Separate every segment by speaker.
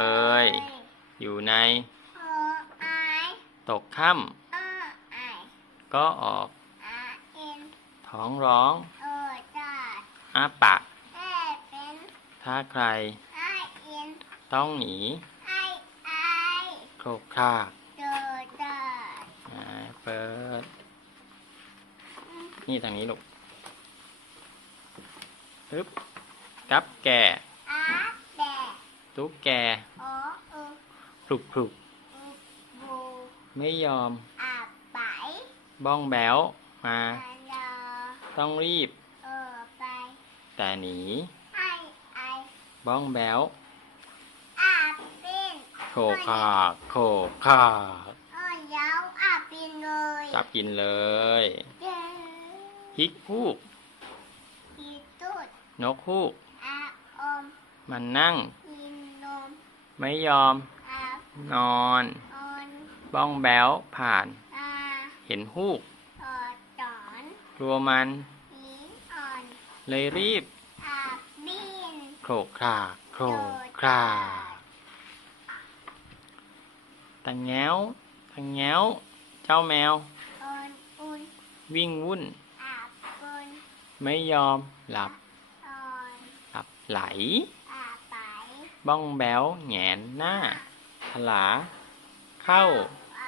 Speaker 1: เอ่ยอยู่ใน
Speaker 2: โอไอ
Speaker 1: ตกค่
Speaker 2: อไอำ
Speaker 1: ก็ออก
Speaker 2: อาเอ็น
Speaker 1: ท้องร้อง
Speaker 2: โอจอด
Speaker 1: อ้าปาก
Speaker 2: แอเป็น
Speaker 1: ถ้าใคร
Speaker 2: ไอเอ็น
Speaker 1: ต้องหนี
Speaker 2: ไอไอ
Speaker 1: โครกคราก
Speaker 2: โดจอด
Speaker 1: อ่าเปิด นี่ทางนี้ลูกปึ๊บกับแก่
Speaker 2: อาแบะ
Speaker 1: ตุ๊กแก
Speaker 2: โออุ
Speaker 1: พลุกพลุก
Speaker 2: อุบู
Speaker 1: ไม่ยอม
Speaker 2: อาไป
Speaker 1: บ้องแบวมา
Speaker 2: อาลอ
Speaker 1: ต้องรีบ
Speaker 2: โอไป
Speaker 1: แต่หนี
Speaker 2: ไอไอ
Speaker 1: บ้องแบว
Speaker 2: อาเป็น
Speaker 1: โครกครากโครกคราก
Speaker 2: โอ้ยาวอาเป็นเลย
Speaker 1: จับกินเลย
Speaker 2: เด้อ
Speaker 1: พริกฮูก
Speaker 2: อีตูด
Speaker 1: นกฮูก
Speaker 2: อาอม
Speaker 1: มันนั่ง
Speaker 2: กินนม
Speaker 1: ไม่ยอม
Speaker 2: อาน
Speaker 1: อน
Speaker 2: ออน
Speaker 1: บ้องแบวผ่าน
Speaker 2: อา
Speaker 1: เห็นฮูก
Speaker 2: ออดอน
Speaker 1: กลัวมัน
Speaker 2: หินอ่อน
Speaker 1: เลยรีบ
Speaker 2: อาบิน
Speaker 1: โครกครากโครกครากตะแง้วตะแง้ว เจ้าแมว
Speaker 2: ออนอุ่น
Speaker 1: วิ่งวุ่น
Speaker 2: อาบุน
Speaker 1: ไม่ยอมหลับ
Speaker 2: ออน
Speaker 1: หลับไหล
Speaker 2: อาไป
Speaker 1: บ้องแบวแหงนหน้าถลา เข้า
Speaker 2: ไป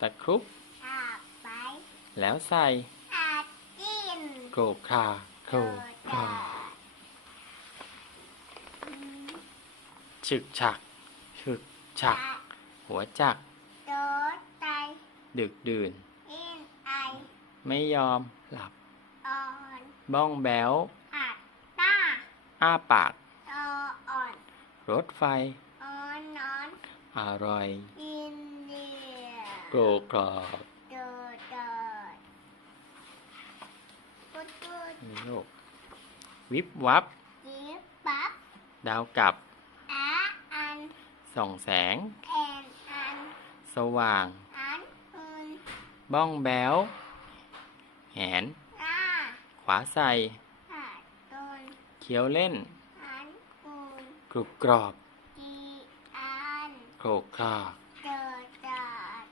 Speaker 1: ตะครุบ
Speaker 2: อาไป
Speaker 1: แล้วใส่
Speaker 2: อาจิน
Speaker 1: โครกครากโครกครากฉึกฉักฉึกฉัก หัวจัก
Speaker 2: โดดใจ
Speaker 1: ดึกดื่น
Speaker 2: อินไอ
Speaker 1: ไม่ยอมหลับ
Speaker 2: ออน
Speaker 1: บ้องแบว
Speaker 2: อัดตา
Speaker 1: อ้าปาก
Speaker 2: โออ่อน
Speaker 1: รถไฟ
Speaker 2: ออนนอน
Speaker 1: อร่อย
Speaker 2: อินเดีย
Speaker 1: โกรกรอบ
Speaker 2: โดดโดดปุดปุด
Speaker 1: นี่ลูกวิบวับ
Speaker 2: ยิบปั๊บ
Speaker 1: ดาวกลับ
Speaker 2: อาอัน
Speaker 1: ส่องแสง
Speaker 2: แอนอัน
Speaker 1: สว่าง
Speaker 2: อันอุน
Speaker 1: บ้องแบวแหน
Speaker 2: อา
Speaker 1: ขวาใส่
Speaker 2: หัดตุน
Speaker 1: เคี้ยวเล่น
Speaker 2: อันอุน
Speaker 1: ก รุบกรอบ
Speaker 2: จีอัน
Speaker 1: โครกคราก
Speaker 2: โดดโดด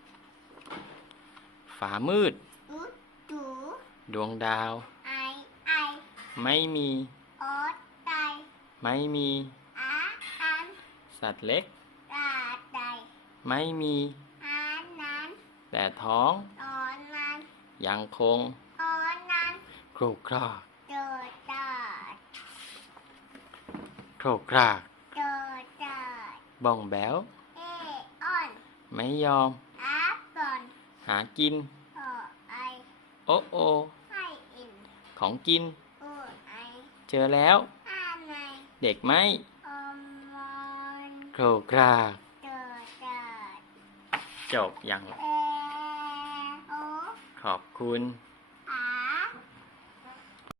Speaker 1: ฝามืด
Speaker 2: อุดตู
Speaker 1: ดวงดาว
Speaker 2: ไอไอ
Speaker 1: ไม่มี
Speaker 2: ออดไต
Speaker 1: ไม่มี
Speaker 2: อาอัน
Speaker 1: สัตว์เล็ก
Speaker 2: ตาไต
Speaker 1: ไม่มี
Speaker 2: อันนั้น
Speaker 1: แต่ท้อง
Speaker 2: ออนนั้น
Speaker 1: ยังคง
Speaker 2: ออนนั้น
Speaker 1: โครกคราก
Speaker 2: โดดโดด
Speaker 1: โครกคราก
Speaker 2: โดดโดด
Speaker 1: บ้องแบว
Speaker 2: เอออน
Speaker 1: ไม่ยอม
Speaker 2: อาบอน
Speaker 1: หากิน
Speaker 2: โอไอ
Speaker 1: โอโอ
Speaker 2: ให้อิน
Speaker 1: ของกิน
Speaker 2: โอไอ
Speaker 1: เจอแล้ว
Speaker 2: อาใน
Speaker 1: เด็กไหม
Speaker 2: อมมอน
Speaker 1: โครกคราก
Speaker 2: โดดโดด
Speaker 1: จบยัง
Speaker 2: เอโอ
Speaker 1: ขอบคุณ